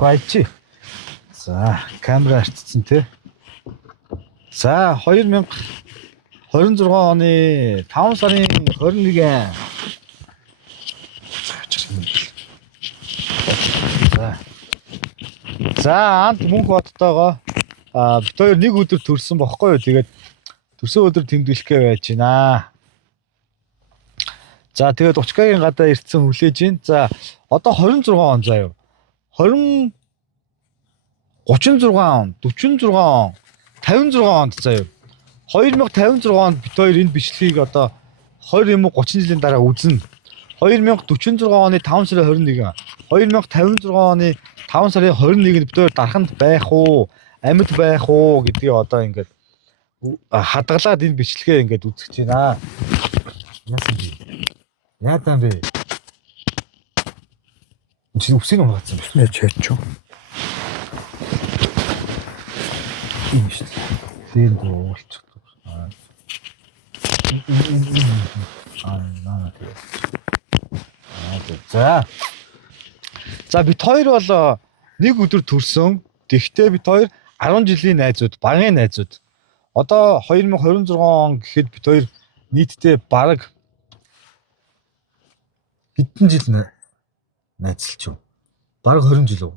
тохиолч. За, камера арчсан тий. За, 2026 оны 5 сарын 21. За, амт мөнх бодтойгоо бид хоёр нэг өдөр төрсөн бохоггүй юу. Тэгээд төрсөн өдөр тэмдэглэхгээ байж байна. За, тэгээд 30-гийн гадаа ирсэн хүлээж гин. За, одоо 26 он заяа. 20 36 он, 46 он, 56 онд заяа. 2056 онд бид хоёр энэ бичлэгийг одоо 20 юм уу 30 жилийн дараа үзнэ. 2046 оны 5 сарын 21, 2056 оны 5 сарын 21-нд бид хоёр дарханд байх уу, амьд байх уу гэдгийг одоо ингээд хадгалаад энэ бичлэгээ ингээд үзэж байна. Яасан бэ? Яадан бэ? Чи үсийг угаацсан байна. Чаач. Ийм шүү дээ. Фэн уулчих. За бид хоёр бол нэг өдөр төрсөн. Тэгвэл бид хоёр 10 жилийн найзууд, багын найзууд. Одоо 2026 он гэхэд бид хоёр нийтдээ бараг хэдэн жил найзалж юу? Бараг 20 жил үү?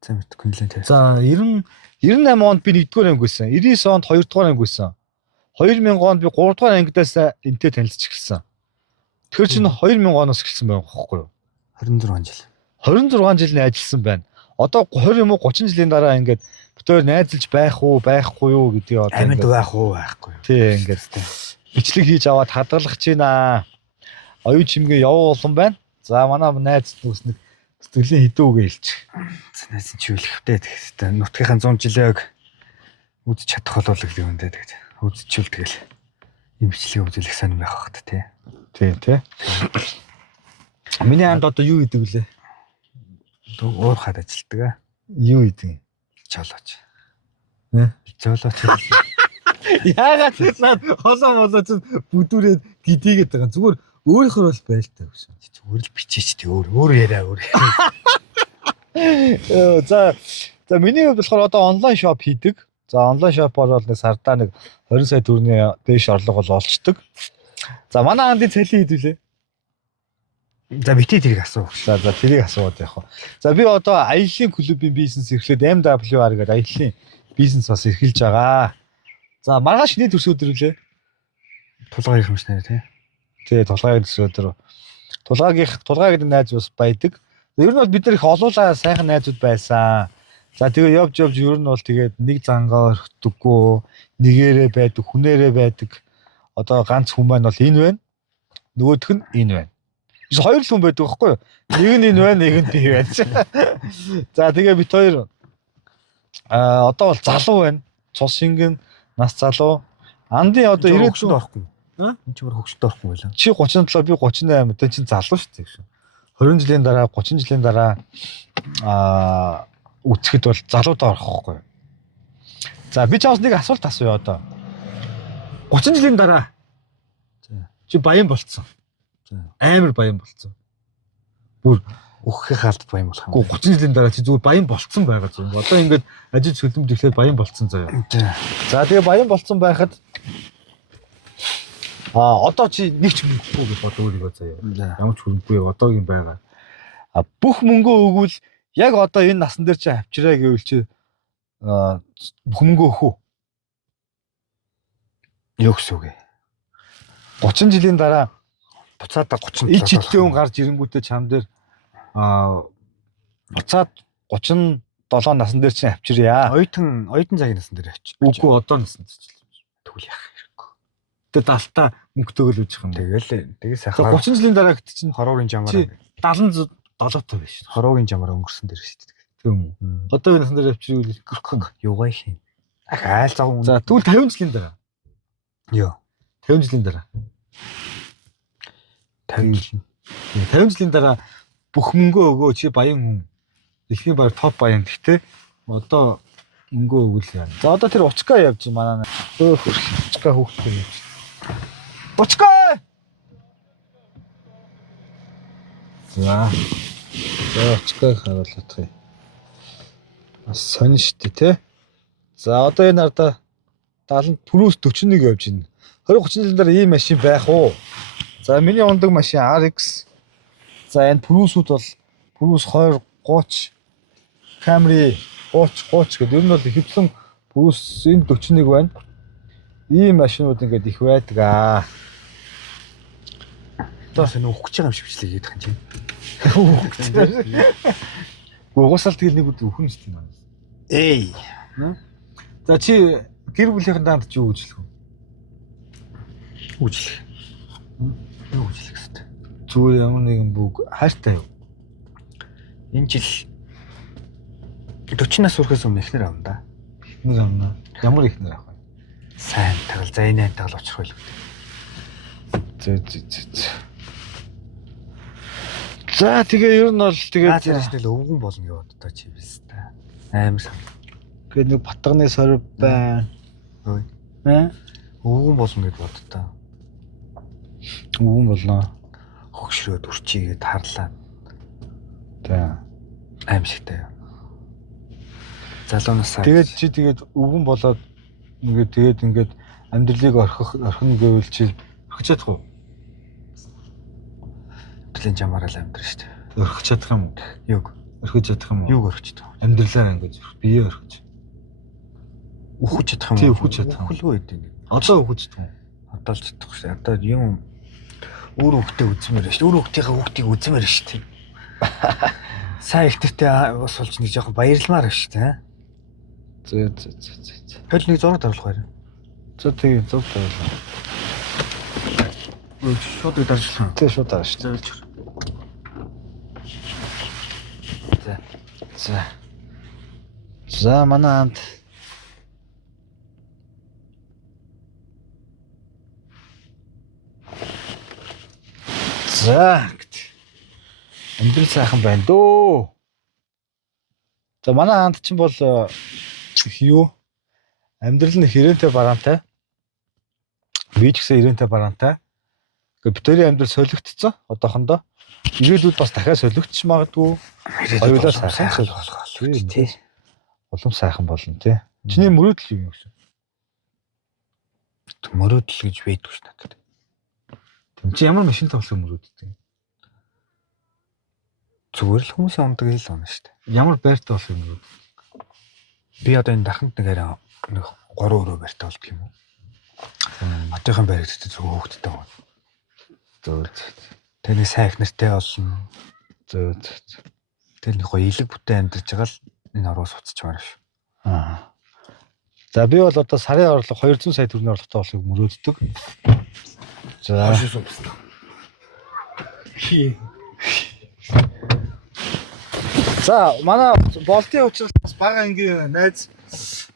За мэдгүй нэлээд. За 98 онд би 1-р анги байсан. 99 онд 2-р анги байсан. 2000 онд би 3-р ангидаас энтэй танилцж эхэлсэн. Тэр чинь 2000 оноос эхэлсэн байх байхгүй юу? 26 жил. 26 жил найзалсан байна. Одоо 20 юм уу 30 жилийн дараа ингээд бид хоёр найзалж байх уу, байхгүй юу гэдгийг одоо амьд байх уу, байхгүй юу? Тий ингээд бичлэг хийж аваад хадгалах гэж байна. Оюун чимгээ явуу олон байна. За манай найз нүс нэг сэтгэлийн хэдэн үгээ хэлчих. Найз чи үлэхтэй тэгстэй. Нутгийнхаа 100 жилийг үзэж чадах болов гэдэг юм даа тэгээд. Үзчихвэл тэгэл юм бичлэгийг үзүүлэх сайн байх хат тий. Тий. Миний анд одоо юу идэг вүлээ? Уурхад ажилтдаг аа. Юу идэг? Жолооч. Жолооч. Яагаад тэр наад холоо чинь бүдүүрээд гидийгээд байгаа. Зүгээр өөрийнхөө бол байлтай гэсэн. Зүгээр л бичээч тий өөр яриа өөр. За миний хувьд болохоор одоо онлайн шоп хийдэг. За онлайн шопоор бол нэг сардаа нэг 20 сая төгрөгийн дээш орлого бол олчдаг. За манай андын цалин хэдвүлээ? За битээ тэрийг асуу. За тэрийг асууад явах. За би одоо аяллаа клубын бизнес эрхлээд MWR гэдэг аяллаа бизнес бас эрхэлж байгаа. За маргааш шинэ төрсөн өдөр үлээ. Тулгааг юм шиг нэ тий. Тулгааг төрсөн өдөр. Тулгаа гэдэг найз бас баядаг. Ер нь бол бид нар их олуулаа сайхан найзууд байсан. За тэгээ явж ер нь бол тэгээд нэг зангаа өрхдөггүй, нэгээрээ байдаг, хүнээрээ байдаг. Одоо ганц хүн маань бол энэ байна. Нөгөөх нь энэ байна. Хоёр л хүн байдаг байхгүй юу? Нэг нь энэ байна, нэг нь би байна. За тэгээ бид хоёр одоо бол залуу байна. Цус шингэн нас залуу. Андын одоо 90 байхгүй. Энд ч өөр хөвгөлтэй байхгүй байлаа. Чи 37, би 38. Тэ чинь залуу шүү дээ. 20 жилийн дараа, 30 жилийн дараа үцхэд бол залуудаа орохгүй. За би чамаас нэг асуулт асууя одоо. 30 жилийн дараа чи баян болцсон. Амар баян болцсон. Бүр өгөхийн хаалт баян болох юм. 30 жилийн дараа чи зүгээр баян болцсон байгаа зүг. Одоо ингээд ажил төлөмж ихлээр баян болцсон заяа. За тэгээ баян болцсон байхад одоо чи нэг ч мөнгөгүй гэж бодоо өөрийгөө заяа. Ямар ч хөрөнгөгүй одоогийн байгаа. Бүх мөнгөө өгвөл яг одоо энэ насан дээр чи авчираа гэвэл чи бүх мөнгөө өгөх үү? Юу гэсэн үг вэ? 30 жилийн дараа буцаад 37 ил жилийн хүн гарч ирэнгүүтээ чам дээр буцаад 37 насан дээр чи авчирья. Оюутан цагийн насан дээр авчих. Үгүй одоо насан дээр. Тэгвэл яах хэрэггүй. Тэгээ далтаа мөнгөтэйгөл үүсэх юм. Тэгээ сайхан 30 жилийн дараа гэт чинь хороогийн жамаар 70 70 тав биш. Хороогийн жамаар өнгөрсөн дээр шүү дээ. Тийм үү. Одоо энэ насан дээр авчирыг гэрхгүй. Юугаа хийн. Айл зав. За тэгвэл 50 жилийн дараа. Йоо. 50 жилийн дараа. 50 жилийн дараа бүх мөнгөө өгөө чи баян хүн. Эхний баг топ баян. Гэхдээ одоо мөнгөө өгвөл яа. За одоо тэр уцка явж манай уцка хөөхтэй явж. Уцка! За уцкаг харуулах юм. Сонь штэ те. За одоо энэ ардаа 70 плюс 41 явж байна. 20-30 жилийн дараа ийм машин байх уу? За миний ундаг машин RX. За энэ плюсүүд бол плюс 20, 30, Camry 30 гэдэг. Ер нь бол хэвлэн плюс энэ 41 байна. Ийм машинууд ингээд их байдаг аа. Таас энэ өгөх гэж байгаа юм шиг бичлээ гээд хань чинь. Угсаал тэгэл нэг өдөр өхөн шүү дээ. Эй. За чи гэр бүлийнхэн данд чи юу үйлчлэх вэ? Үжлэх. Юу үжлэх хэвээр. Зүгээр ямар нэгэн бүг хайртай юу? Энэ жил 40 нас хүрэхээс өмнө ихнэр авна да. Ихнэр амна. Ямар ихнэр авах вэ? Сайн тагал, за энэ тагал очих байлгүй. За тэгээ ер нь бол тэгээд цаашдаа л өвгөн болно гэж боддоо чи биз та. Амар сан. гээд нэг батганы сорив байна. Ой. Өвгөн болно гэж боддоо. Өвгөн болноо. Хөгшрөөд үрчигээд харлаа. За. Аимшигтай. Залуунасаа. Тэгээд чи тэгээд өвгөн болоод ингээд амьдралыг орхино гэвэл чи орхиж чадах уу? Тэлийн жамаараа л амьдрын шүү дээ. Орхиж чадах юм уу? Юг. Орхиж чадах юм уу? Юг орхиж чадах. Амьдралаа ингээд бие орхиж. Үхэж чадах юм уу? Тий, үхэж чадах. Үхэлгүй гэдэг. Одоо үхэж чадах юм. Одоо л чадах шүү. Одоо юм өөр хөвгтөө үзмээр шүү. Өөр хөвгтийнхээ хөвгтийг үзмээр шүү. Сайн ихтертэй бас болж нэг жоохон баярламаар шүү дээ. За. Хөл нэг зураг даруулах байр. За тэгээ зөв тавилаа. Шууд даруулах. Тэ шууд дараш. За манай анд За амьдрал сайхан байна дөө. За манай анд чинь бол юу амьдрал нь хэрэнтэй бараантай. Би ч гэсэн хэрэнтэй бараантай. Гэхдээ битэрийн амьдрал солигдсон одоохондоо. Ирээдүйд бас дахиад солигдчих магадгүй. Хоёулаа сайхан болох тий. Улам сайхан болно тий. Чиний мөрөөдөл юу юм гэсэн? Мөрөөдөл гэж байдгүй ш надад. Тэм чи ямар машин тоглох мөрөөддөг? Зүгээр л хүмүүсийн ундаг л байна ш. Ямар байртай болох юм мөрөөд? Би одоо энэ даханд нэг 3 өрөө байртай болдго юм уу? Хотынхан байр гэдэг зөв хөөхттэй байна. Зөв. Тэний сайн их нартай болно. Зөв. Тэр нэг гоё илэг бүтээн амьдарч байгаа л энэ ороос уцчмаар ш. За би бол одоо сарын орлого 200 сая төгрөгийн орлоготой болохыг мөрөөддөг. За. За манай болтын учраас бас бага ангийн найз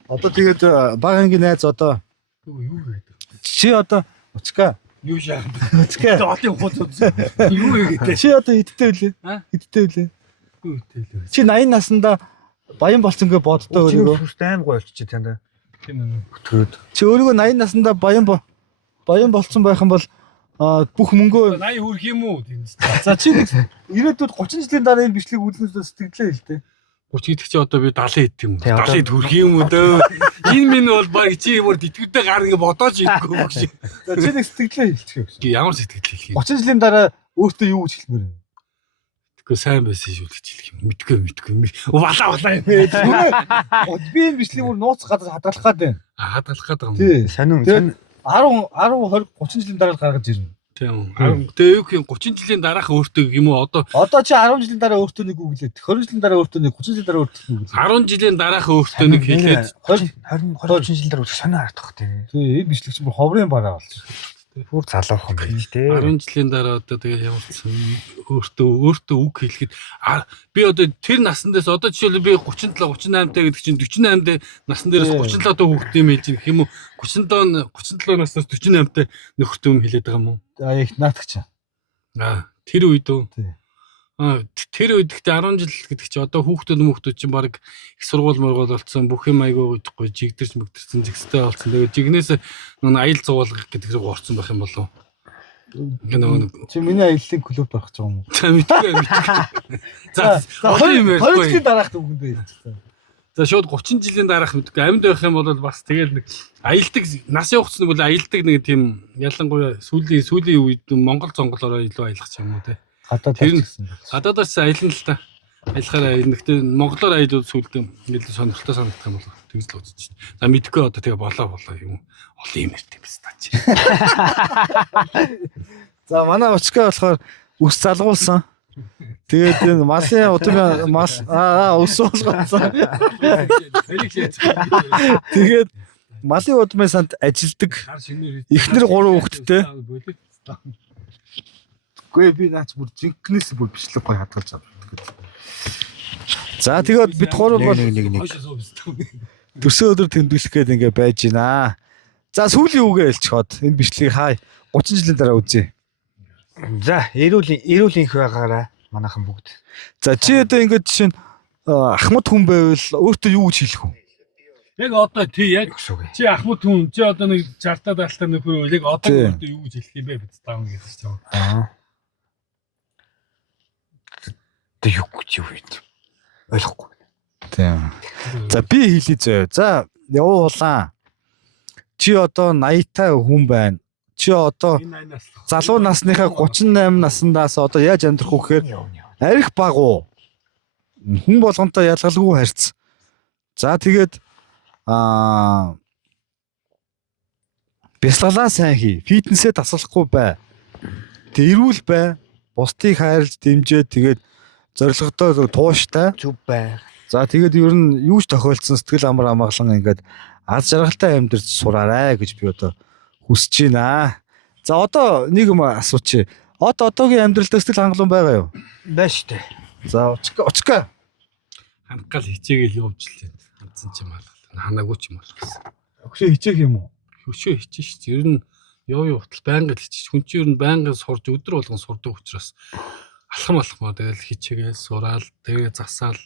одоо тэгээд бага ангийн найз одоо Юу гэдэг? чи одоо уцка Юу шахах. уцка Олон хуудас юу гэдэг? чи одоо хэдтэй үлээ? Хэдтэй үлээ? Юу гэдэг? Чи 80 наснда баян болцсон гэж боддоо өөрийгөө. Аим гоё болчих танд. Хөтгөөд. Чи өөрийгөө 80 наснда баян болцсон байх юм бол бүх мөнгөө 80 хүрэх юм уу? за чи ирээдүйд 30 жилийн дараа энэ бичлэг үзлэнээс сэтгэлээ л дээ. 30 гэдэг чи одоо би 70 хэд юм. 70 хүрэх юм уу дөө. Энэ минь бол баг чи ямар тэтгэвтэй гар ингэ бодоож идэхгүй юм шиг. За чи нэг сэтгэлээ хэлчих юм. Ямар сэтгэл хэлэх юм. 30 жилийн дараа өөртөө юу гэж хэлмээр вэ? Тэгэхгүй сайн байсан шүү гэж хэлэх юм. Мэдгүй. Балаа юм. Би энэ бичлэг бүр нууц гадар хадгалах гээд байна. Хадгалах гээд байгаа юм. Тий. Сонин 10 20 30 жилийн дараа гаргаж ирнэ. Тийм. Тэгээ юу гэх 30 жилийн дараах өөртөө юм уу одоо Одоо чи 10 жилийн дараа өөртөө нэг үг хэлээд 20 жилийн дараа өөртөө нэг 30 жилийн дараа өөртөө нэг үг. 10 жилийн дараах өөртөө нэг хэлээд 20 жил дараа сонин харагдах тий. Тий, энэ бичлэг чинь бүр ховрын бараа болж. Бүр залуухан байж тий. 10 жилийн дараа одоо тэгээ ямар ч өөртөө үг хэлэхэд би одоо тэр насандаас одоо жишээл би 37 38 таа гэдэг чинь 48 насн дээрээс 37 таа хүүхдээ мэлж гэх юм уу 37 наснаас 48 таа нөхөртөө юм хэлээд байгаа юм уу? Их наатагч. Тэр үед үү? Тий. Тэр үед гэхдээ 10 жил гэдэг чи одоо хүүхдүүд чинь баг их сургууль болцсон бүх юм айгүй гоё жигдэрч мэгдэрсэн зэгстэй болцсон. Тэгээд жигнээс нэг аял зуулгах гэдэг зэрэг орсон байх юм болов. Чи миний аяллаа клубд орох гэж байгаа юм уу? За мэдгүй. За одоо юм ярихгүй. 20 жилийн дараах үгэнд хэлчихсэн. За шууд 30 жилийн дараах мэдгүй амьд байх юм бол бас тэгэл нэг аялдаг нас явахсан бол аялдаг нэг тийм ялангуяа сүүлийн үед Монгол зонголороо илүү аялах юм уу те. Гадаад Тэр нь гэсэн. гадаадаас аялна л та. Аялахаараа гэхдээ монголоор аялууд сүүлдээ ингээд сонирхолтой санагдах юм бол тэгж л үзэж чинь. За мэдгүй одоо тэгээ болоо юм. Олон юм ярьт юм байна стач. За манай очка болохоор үс залгуулсан. Тэгээд энэ малын удам ус болгосон. Тэгээд малын удмын санд ажилдаг эхнэр 3 хүүхэдтэй. Гүй би наач бүр жинкнээс бүр бичлэг гоё хадгалж авсан. За тэгээд бид 3 бол төрсөн өдөр тэмдэглэх гээд ингээ байж гинэ. За сүүлийн үгээ хэлчиход энэ бичлэгийг хаа 30 жилийн дараа үзье. За, эрүүл инх байгаараа манайхан бүгд. За чи одоо ингээд жишээ нь ахмад хүн байвал өөртөө юу гэж хэлэх вэ? Яг одоо тий яг Өсөөгөө. чи ахмад хүн чи одоо нэг 60-таа даалтаа нөхөр яг одоо өөртөө юу гэж хэлэх юм бэ бид таав гэж чинь. Тэ юу гэж юу вэ? Ойлгохгүй. Тийм. За би хэлье зөө. За явуу улаан. Чи одоо 80-таа хүн байна. Чи одоо залуу насныхаа 38 наснаас одоо яаж амьдрах вэ гэхээр арх баг уу? Хүн болгонтой ялгалгүй харьц. За тэгээд бясалгалаа сайн хий. Фитнесээ тасалахгүй бай. Тэрүүл бай. Бусдыг хайрлж дэмжээ тэгээд зорилготой тууштай. Зүв бай. За тэгээд ер нь юу ч тохиолдсон сэтгэл амар амгалан ингээд аз жаргалтай амьдрч сураарай гэж би одоо хүсэж байна. За одоо нэг юм асуучих. Одоогийн амьдралд сэтгэл хангалуун байгаа юу? Байна штэ. За очка. Хангал хичээгээл явж л байна. Ганцхан ч юм алга. Ханаагүй ч юм бол гэсэн. Өгшөө хичээх юм уу? Хөшөө хичээ шүү дээ. Ер нь юу хутал байнга хичээж. Хүн чинь ер нь байнга сурж өдөр болгон сурдаг учраас алхам тэгэл хичээгээл сураал тэгээ засаал.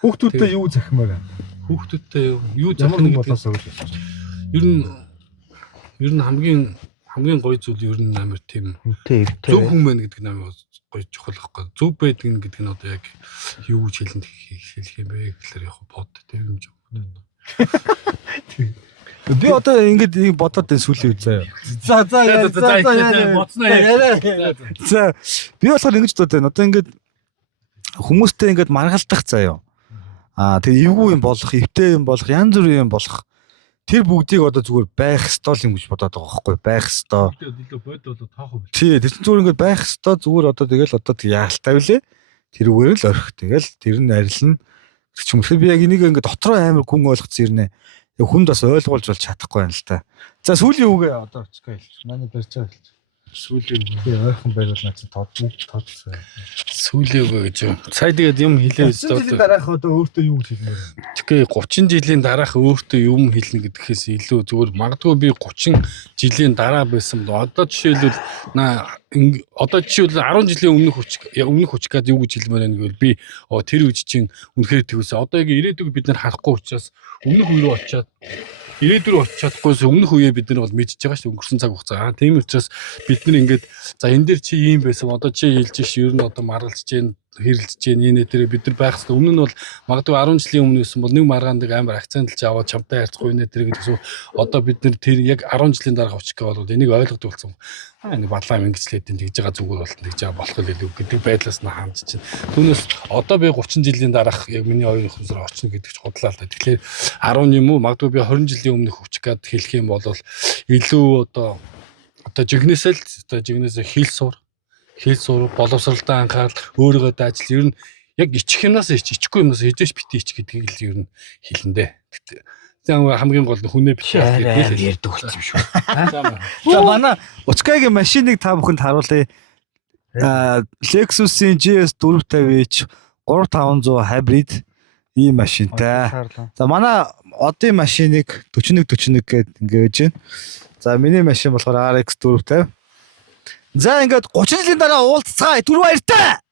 Хүүхдүүдтэй юу захимаар байна? Хүүхдүүдтэй юу Ямар нэг болоос өгч. ер нь хамгийн гоё зүйл ер нь амар тийм Тэ. зөв хүн байна гэдэг нь амар гоё чухал байхгүй. Зөв байдаг нь гэдэг нь одоо яг юу гэж хэлэх юм бэ гэхэлэр яг бод тэр юм жоо. Би одоо ингэж бодоод энэ сүлийн үзээ. За боцноо яа. За би болохоор ингэж бодоод байна. Одоо ингэж хүмүүстэй ингэж маргалдах заяа. Тэгээ эвгүй юм болох, эвтэй юм болох, янз бүрийн юм болох. Тэр бүгдийг одоо зүгээр байх ёстой юм гэж бодоод байгаа байхгүй байх ёстой. Илүү бод бол таах үү. Тий, тэр чинь зүгээр ингэ байх ёстой зүгээр одоо тэгэл одоо яалтаа вүлээ. Тэрүүгээр л орхих. Тэгэл тэр нь арилна. Гэвч юм би яг энийг ингэ дотроо амар гүн ойлгоцсон юм нэ. Яг хүнд бас ойлгуулж бол чадахгүй байна л та. За сүүлийн үгээ одоо очихгүй хэлчих. Манай барьж байгаа хэлчих. Сүүлийн үгээ ойрхон байвал наач тодсон. Сүүлийн үгээ гэж юм. Сая тэгээд юм хэлээ Жилийн дараах одоо өөртөө юу гэж хэлмээр байна? Тэгэхээр 30 жилийн дараах өөртөө юм хэлнэ гэдгээс илүү зүгээр магадгүй би 30 жилийн дараа байсан бол одоо жишээлбэл одоо жишээлбэл 10 жилийн өмнөх хүчгээд юу гэж хэлмээр байна гэвэл би тэр үе чинь үнэхээр тэгвэсэ одоо яг ирээдүг бид нар харахгүй учраас өмнөх үе рүү очиад ирээдүг очиж чадахгүйс өмнөх үеэ бид нар бол мэдчихэж байгаа шүү өнгөрсөн цаг хугацаа. Тийм учраас бид нар ингээд за энэ дээр чи ийм байсан одоо чи хэлж ш ер нь одоо маргалж जैन хэрэлдэж जैन энэ дээр бид нар байх хэрэгтэй. Өмнө нь бол магадгүй 10 жилийн өмнө байсан бол нэг маргаандаг амар акцентэлж аваад чамтай харьцахгүй энэ дээр гэсэн. Одоо бид нар тэр яг 10 жилийн дараах очих бол энийг ойлгох болсон. Энэ бадлаа ингэжлээд тэгж байгаа зүгээр болтон тэгж байгаа болох л илүү гэдэг байдлаас нь хаамж чинь. Түүнээс одоо би 30 жилийн дараах яг миний хоёр нөхөсөөр очно гэдэг ч бодлоо л да. Тэгэхээр 10 юм уу магадгүй би 20 жилийн өмнөх хүч гад хэлэх юм бол илүү одоо жигнэсээ хэл сур боловсралтай анхаарал өөрийгөө даажил ер нь яг ичих юмнаас ичихгүй юмнаас хизээш битээ ич гэдгийг л ер нь хэлэндээ. Хамгийн гол нь хүнээ битээ ярьдаг болсон юм шүү. За манай Уцкагийн машиныг та бүхэнд харуулъя. Lexus-ийн GS 450H 3500 hybrid ийм машинтай. За манай одын машиныг 41 гээд ингэж байна. За миний машин болохоор RX 450. За ингээд 30 жилийн дараа уулзцгаая. Түр баяртай.